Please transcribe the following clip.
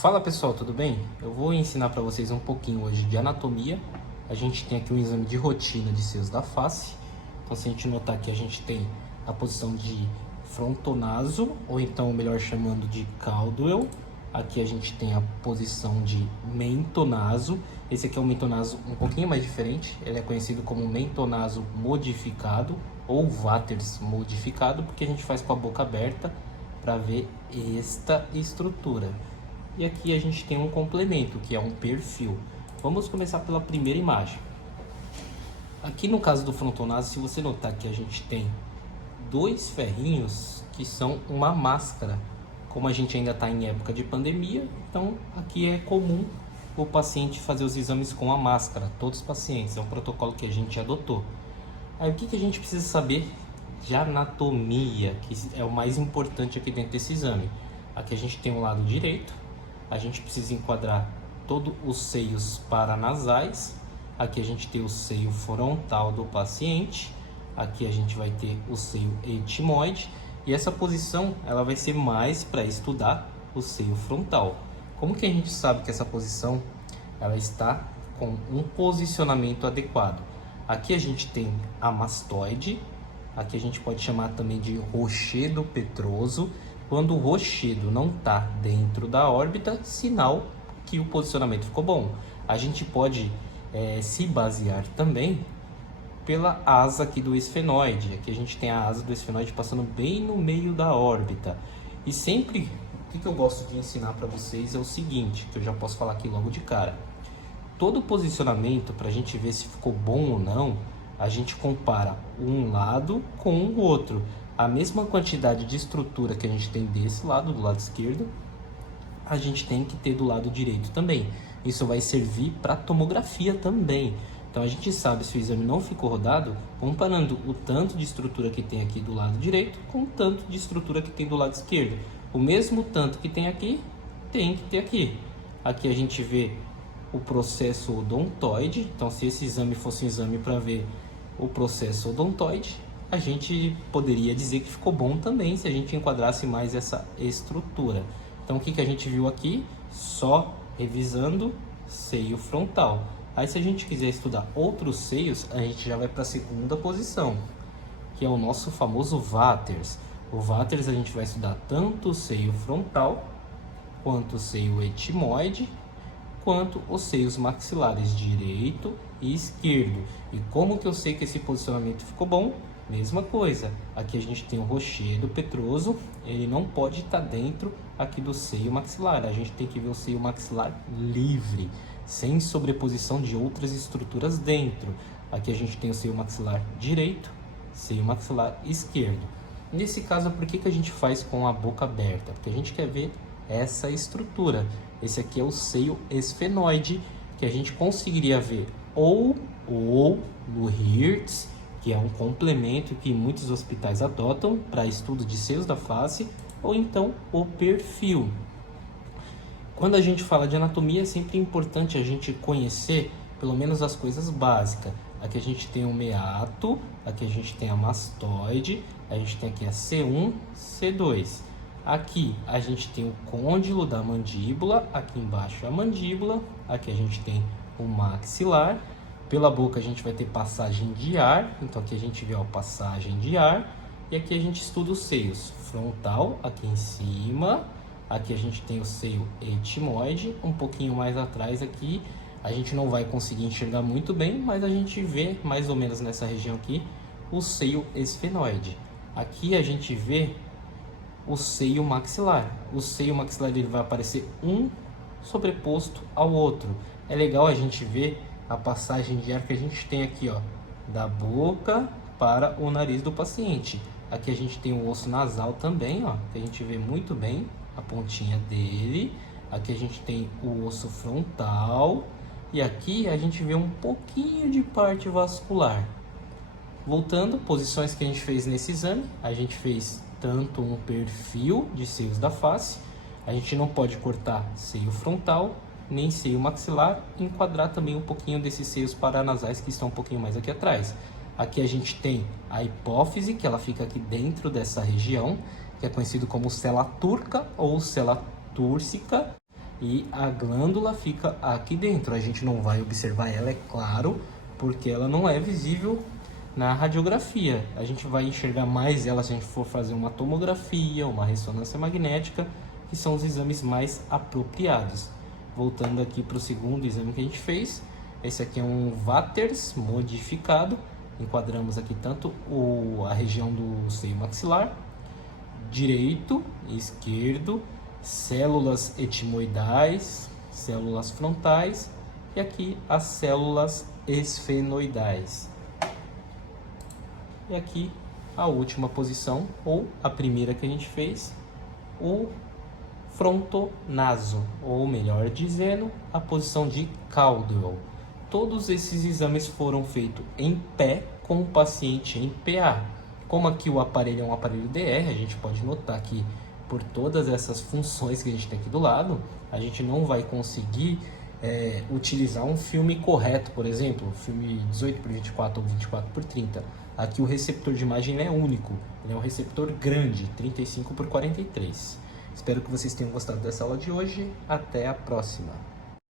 Fala pessoal, tudo bem? Eu vou ensinar para vocês um pouquinho hoje de anatomia. A gente tem aqui um exame de rotina de seios da face. Então, se a gente notar aqui, a gente tem a posição de frontonaso, ou então melhor chamando de Caldwell. Aqui a gente tem a posição de mentonaso. Esse aqui é um mentonaso um pouquinho mais diferente. Ele é conhecido como mentonaso modificado ou Vatters modificado, porque a gente faz com a boca aberta para ver esta estrutura. E aqui a gente tem um complemento, que é um perfil. Vamos começar pela primeira imagem. Aqui no caso do frontonaso, se você notar que a gente tem dois ferrinhos que são uma máscara. Como a gente ainda está em época de pandemia, então aqui é comum o paciente fazer os exames com a máscara. Todos os pacientes, é um protocolo que a gente adotou. Aí o que a gente precisa saber de anatomia, que é o mais importante aqui dentro desse exame? Aqui a gente tem o lado direito. A gente precisa enquadrar todos os seios paranasais. Aqui a gente tem o seio frontal do paciente. Aqui a gente vai ter o seio etimoide. E essa posição ela vai ser mais para estudar o seio frontal. Como que a gente sabe que essa posição ela está com um posicionamento adequado? Aqui a gente tem a mastoide. Aqui a gente pode chamar também de rochedo petroso. Quando o rochedo não está dentro da órbita, sinal que o posicionamento ficou bom. A gente pode se basear também pela asa aqui do esfenoide. Aqui a gente tem a asa do esfenoide passando bem no meio da órbita. E sempre, o que eu gosto de ensinar para vocês é o seguinte, que eu já posso falar aqui logo de cara. Todo posicionamento, para a gente ver se ficou bom ou não, a gente compara um lado com o outro. A mesma quantidade de estrutura que a gente tem desse lado, do lado esquerdo, a gente tem que ter do lado direito também. Isso vai servir para tomografia também. Então a gente sabe se o exame não ficou rodado, comparando o tanto de estrutura que tem aqui do lado direito com o tanto de estrutura que tem do lado esquerdo. O mesmo tanto que tem aqui, tem que ter aqui. Aqui a gente vê o processo odontoide. Então se esse exame fosse um exame para ver o processo odontoide, a gente poderia dizer que ficou bom também se a gente enquadrasse mais essa estrutura. Então o que a gente viu aqui? Só revisando seio frontal. Aí se a gente quiser estudar outros seios, a gente já vai para a segunda posição, que é o nosso famoso Vatters. O Vatters a gente vai estudar tanto o seio frontal, quanto o seio etimoide, quanto os seios maxilares direito e esquerdo. E como que eu sei que esse posicionamento ficou bom? Mesma coisa, aqui a gente tem o rochedo petroso, ele não pode estar dentro aqui do seio maxilar, a gente tem que ver o seio maxilar livre, sem sobreposição de outras estruturas dentro. Aqui a gente tem o seio maxilar direito, seio maxilar esquerdo. Nesse caso, por que a gente faz com a boca aberta? Porque a gente quer ver essa estrutura. Esse aqui é o seio esfenoide, que a gente conseguiria ver ou no Hertz, que é um complemento que muitos hospitais adotam para estudo de seios da face, ou então o perfil. Quando a gente fala de anatomia, é sempre importante a gente conhecer pelo menos as coisas básicas. Aqui a gente tem o meato, aqui a gente tem a mastoide, a gente tem aqui a C1, C2. Aqui a gente tem o côndilo da mandíbula, aqui embaixo a mandíbula, aqui a gente tem o maxilar. Pela boca a gente vai ter passagem de ar, então aqui a gente vê a passagem de ar. E aqui a gente estuda os seios frontal, aqui em cima. Aqui a gente tem o seio etimoide, um pouquinho mais atrás aqui. A gente não vai conseguir enxergar muito bem, mas a gente vê mais ou menos nessa região aqui o seio esfenoide. Aqui a gente vê o seio maxilar. O seio maxilar ele vai aparecer um sobreposto ao outro. É legal a gente ver a passagem de ar que a gente tem aqui, ó, da boca para o nariz do paciente. Aqui a gente tem o osso nasal também, ó, que a gente vê muito bem a pontinha dele. Aqui a gente tem o osso frontal e aqui a gente vê um pouquinho de parte vascular. Voltando, posições que a gente fez nesse exame, a gente fez tanto um perfil de seios da face, a gente não pode cortar seio frontal, nem seio maxilar, e enquadrar também um pouquinho desses seios paranasais que estão um pouquinho mais aqui atrás. Aqui a gente tem a hipófise, que ela fica aqui dentro dessa região, que é conhecido como cela turca ou cela túrcica. e a glândula fica aqui dentro. A gente não vai observar ela, é claro, porque ela não é visível na radiografia. A gente vai enxergar mais ela se a gente for fazer uma tomografia, uma ressonância magnética, que são os exames mais apropriados. Voltando aqui para o segundo exame que a gente fez, esse aqui é um Vatters modificado. Enquadramos aqui tanto a região do seio maxilar, direito e esquerdo, células etimoidais, células frontais e aqui as células esfenoidais. E aqui a última posição, ou a primeira que a gente fez, o frontonaso, ou melhor dizendo, a posição de Caldwell. Todos esses exames foram feitos em pé com o paciente em PA. Como aqui o aparelho é um aparelho DR, a gente pode notar que por todas essas funções que a gente tem aqui do lado, a gente não vai conseguir utilizar um filme correto, por exemplo, filme 18x24 ou 24x30. Aqui o receptor de imagem é único, ele é um receptor grande, 35x43. Espero que vocês tenham gostado dessa aula de hoje. Até a próxima!